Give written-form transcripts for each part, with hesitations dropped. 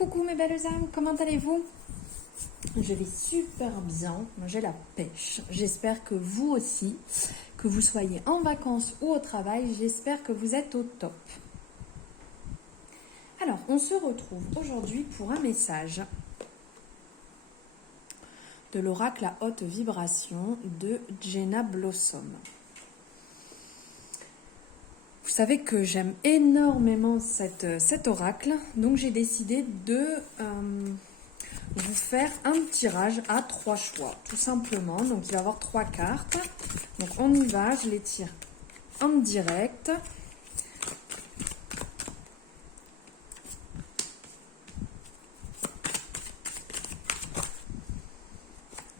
Coucou mes belles âmes, comment allez-vous? Je vais super bien, j'ai la pêche. J'espère que vous aussi, que vous soyez en vacances ou au travail, j'espère que vous êtes au top. Alors, on se retrouve aujourd'hui pour un message de l'oracle à haute vibration de Jenna Blossom. Vous savez que j'aime énormément cet oracle, donc j'ai décidé de vous faire un tirage à 3 choix, tout simplement. Donc il va y avoir 3 cartes. Donc on y va, je les tire en direct.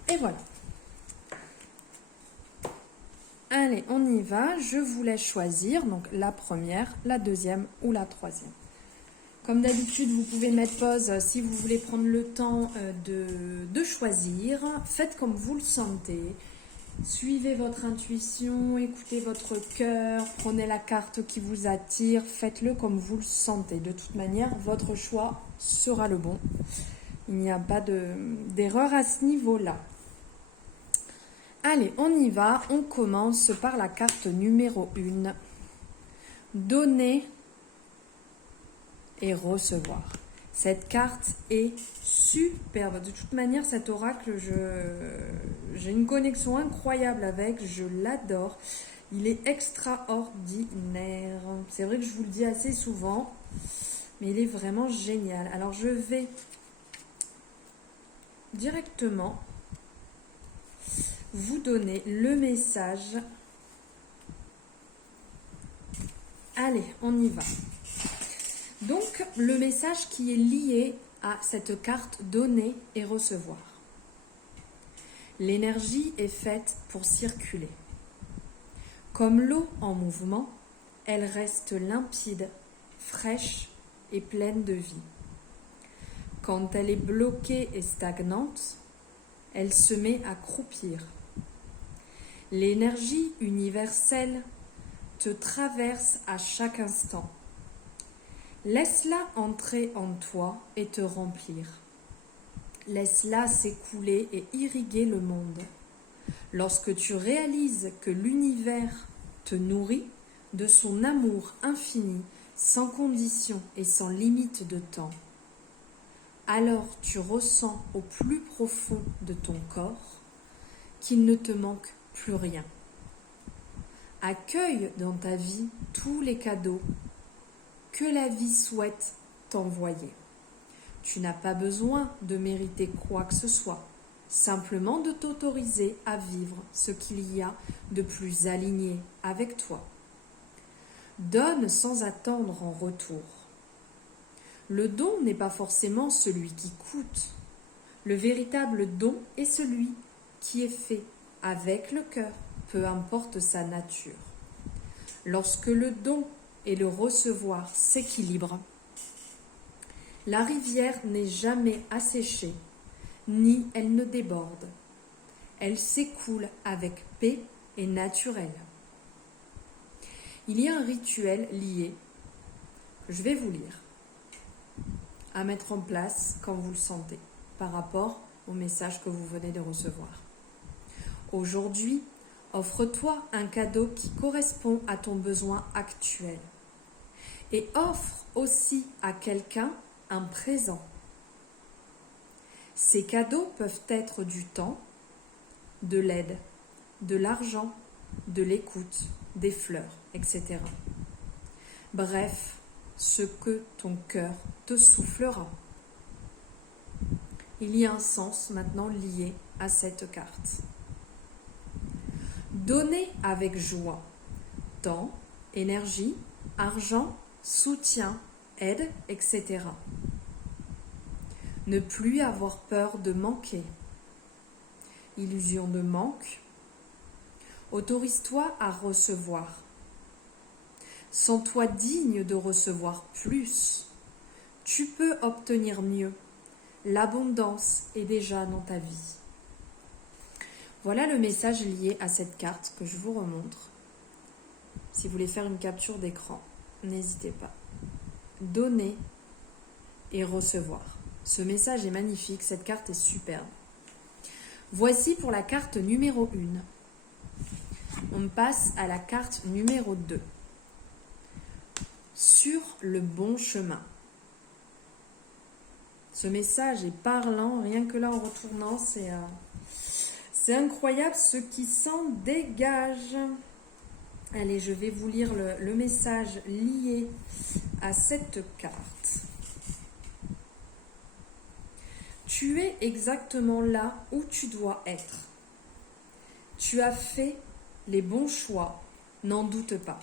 Et voilà. Allez, on y va. Je vous laisse choisir donc la première, la deuxième ou la troisième. Comme d'habitude, vous pouvez mettre pause si vous voulez prendre le temps de choisir. Faites comme vous le sentez. Suivez votre intuition, écoutez votre cœur, prenez la carte qui vous attire, faites-le comme vous le sentez. De toute manière, votre choix sera le bon. Il n'y a pas d'erreur à ce niveau-là. Allez, on y va. On commence par la carte numéro 1. Donner et recevoir. Cette carte est superbe. De toute manière, cet oracle, j'ai une connexion incroyable avec. Je l'adore. Il est extraordinaire. C'est vrai que je vous le dis assez souvent, mais il est vraiment génial. Alors, je vais directement vous donner le message. Allez, on y va. Donc, le message qui est lié à cette carte donner et recevoir. L'énergie est faite pour circuler. Comme l'eau en mouvement, elle reste limpide, fraîche et pleine de vie. Quand elle est bloquée et stagnante, elle se met à croupir. L'énergie universelle te traverse à chaque instant. Laisse-la entrer en toi et te remplir. Laisse-la s'écouler et irriguer le monde. Lorsque tu réalises que l'univers te nourrit de son amour infini, sans condition et sans limite de temps, alors tu ressens au plus profond de ton corps qu'il ne te manque plus rien. Accueille dans ta vie tous les cadeaux que la vie souhaite t'envoyer. Tu n'as pas besoin de mériter quoi que ce soit, simplement de t'autoriser à vivre ce qu'il y a de plus aligné avec toi. Donne sans attendre en retour. Le don n'est pas forcément celui qui coûte. Le véritable don est celui qui est fait avec le cœur, peu importe sa nature. Lorsque le don et le recevoir s'équilibrent, la rivière n'est jamais asséchée, ni elle ne déborde. Elle s'écoule avec paix et naturel. Il y a un rituel lié, que je vais vous lire, à mettre en place quand vous le sentez, par rapport au message que vous venez de recevoir. Aujourd'hui, offre-toi un cadeau qui correspond à ton besoin actuel. Et offre aussi à quelqu'un un présent. Ces cadeaux peuvent être du temps, de l'aide, de l'argent, de l'écoute, des fleurs, etc. Bref, ce que ton cœur te soufflera. Il y a un sens maintenant lié à cette carte. Donner avec joie, temps, énergie, argent, soutien, aide, etc. Ne plus avoir peur de manquer. Illusion de manque. Autorise-toi à recevoir. Sens-toi digne de recevoir plus. Tu peux obtenir mieux. L'abondance est déjà dans ta vie. Voilà le message lié à cette carte que je vous remontre. Si vous voulez faire une capture d'écran, n'hésitez pas. Donner et recevoir. Ce message est magnifique, cette carte est superbe. Voici pour la carte numéro 1. On passe à la carte numéro 2. Sur le bon chemin. Ce message est parlant, rien que là en retournant, c'est incroyable ce qui s'en dégage. Allez, je vais vous lire le message lié à cette carte. Tu es exactement là où tu dois être. Tu as fait les bons choix, n'en doute pas.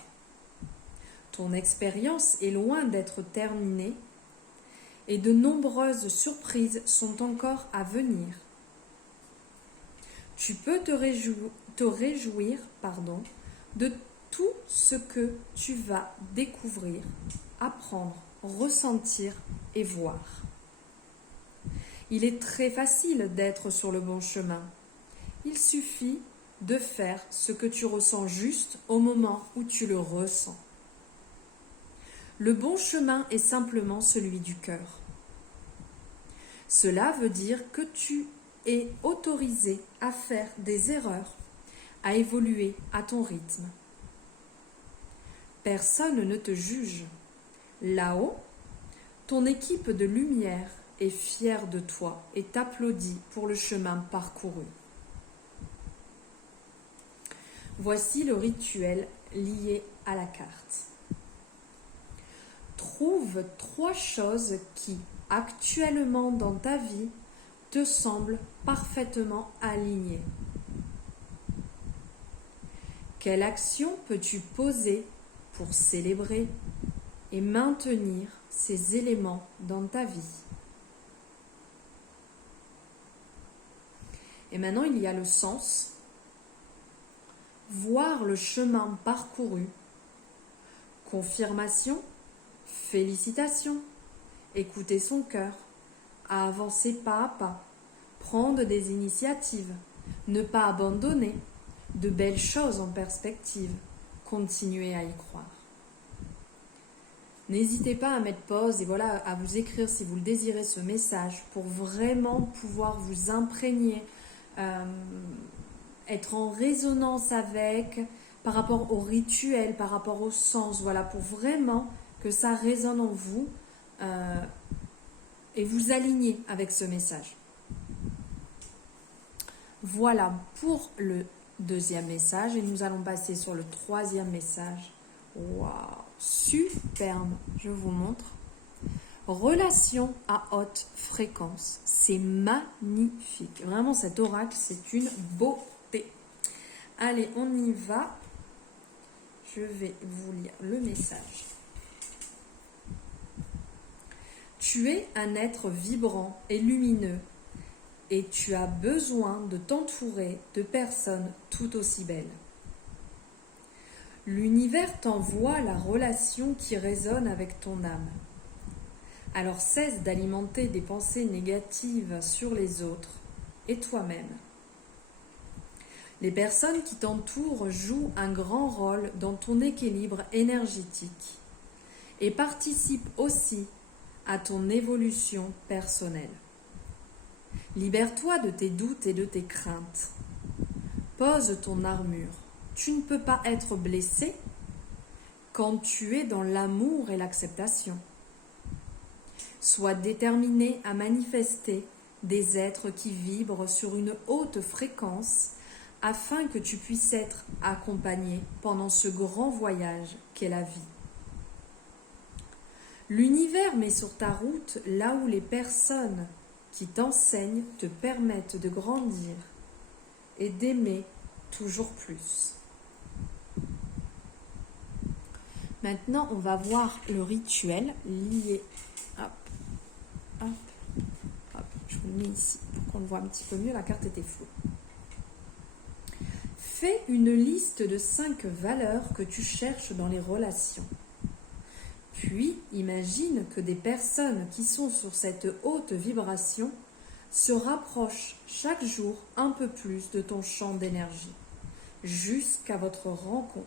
Ton expérience est loin d'être terminée et de nombreuses surprises sont encore à venir. Tu peux te réjouir, de tout ce que tu vas découvrir, apprendre, ressentir et voir. Il est très facile d'être sur le bon chemin. Il suffit de faire ce que tu ressens juste au moment où tu le ressens. Le bon chemin est simplement celui du cœur. Cela veut dire que tu es autorisé à faire des erreurs, à évoluer à ton rythme. Personne ne te juge. Là-haut, ton équipe de lumière est fière de toi et t'applaudit pour le chemin parcouru. Voici le rituel lié à la carte. Trouve 3 choses qui, actuellement dans ta vie, te semblent parfaitement alignées. Quelle action peux-tu poser pour célébrer et maintenir ces éléments dans ta vie? Et maintenant, il y a le sens. Voir le chemin parcouru. Confirmation, félicitations. Écouter son cœur. Avancer pas à pas. Prendre des initiatives. Ne pas abandonner. De belles choses en perspective. Continuer à y croire. N'hésitez pas à mettre pause et voilà, à vous écrire si vous le désirez ce message pour vraiment pouvoir vous imprégner, être en résonance avec, par rapport au rituel, par rapport au sens, voilà, pour vraiment que ça résonne en vous et vous aligner avec ce message. Voilà pour le 2e message et nous allons passer sur le 3e message. Waouh, superbe, je vous montre. Relation à haute fréquence, c'est magnifique. Vraiment, cet oracle, c'est une beauté. Allez, on y va. Je vais vous lire le message. Tu es un être vibrant et lumineux et tu as besoin de t'entourer de personnes tout aussi belles. L'univers t'envoie la relation qui résonne avec ton âme. Alors cesse d'alimenter des pensées négatives sur les autres et toi-même. Les personnes qui t'entourent jouent un grand rôle dans ton équilibre énergétique et participent aussi à ton évolution personnelle. Libère-toi de tes doutes et de tes craintes. Pose ton armure. Tu ne peux pas être blessé quand tu es dans l'amour et l'acceptation. Sois déterminé à manifester des êtres qui vibrent sur une haute fréquence afin que tu puisses être accompagné pendant ce grand voyage qu'est la vie. L'univers met sur ta route là où les personnes qui t'enseignent te permettent de grandir et d'aimer toujours plus. Maintenant, on va voir le rituel lié. Hop, hop, hop. Je vous le mets ici pour qu'on le voit un petit peu mieux. La carte était floue. Fais une liste de 5 valeurs que tu cherches dans les relations. Puis, imagine que des personnes qui sont sur cette haute vibration se rapprochent chaque jour un peu plus de ton champ d'énergie, jusqu'à votre rencontre.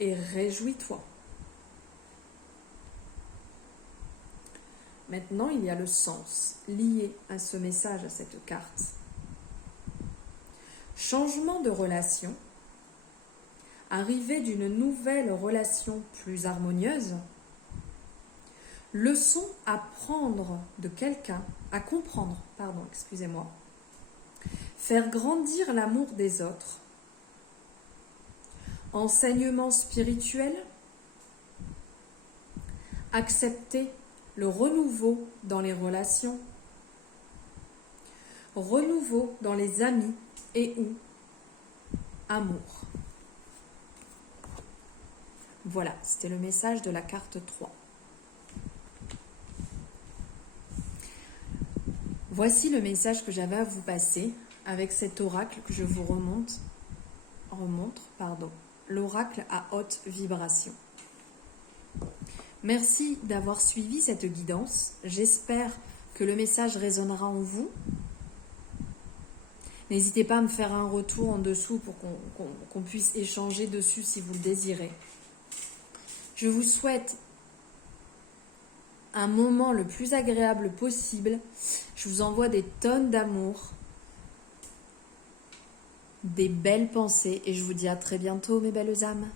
Et réjouis-toi. Maintenant, il y a le sens lié à ce message, à cette carte. Changement de relation, arrivée d'une nouvelle relation plus harmonieuse, leçon à prendre de quelqu'un, à comprendre, excusez-moi, faire grandir l'amour des autres, enseignement spirituel, accepter le renouveau dans les relations, renouveau dans les amis et ou amour. Voilà, c'était le message de la carte 3. Voici le message que j'avais à vous passer avec cet oracle que je vous remontre, l'oracle à haute vibration. Merci d'avoir suivi cette guidance. J'espère que le message résonnera en vous. N'hésitez pas à me faire un retour en dessous pour qu'on puisse échanger dessus si vous le désirez. Je vous souhaite un moment le plus agréable possible. Je vous envoie des tonnes d'amour, des belles pensées et je vous dis à très bientôt mes belles âmes.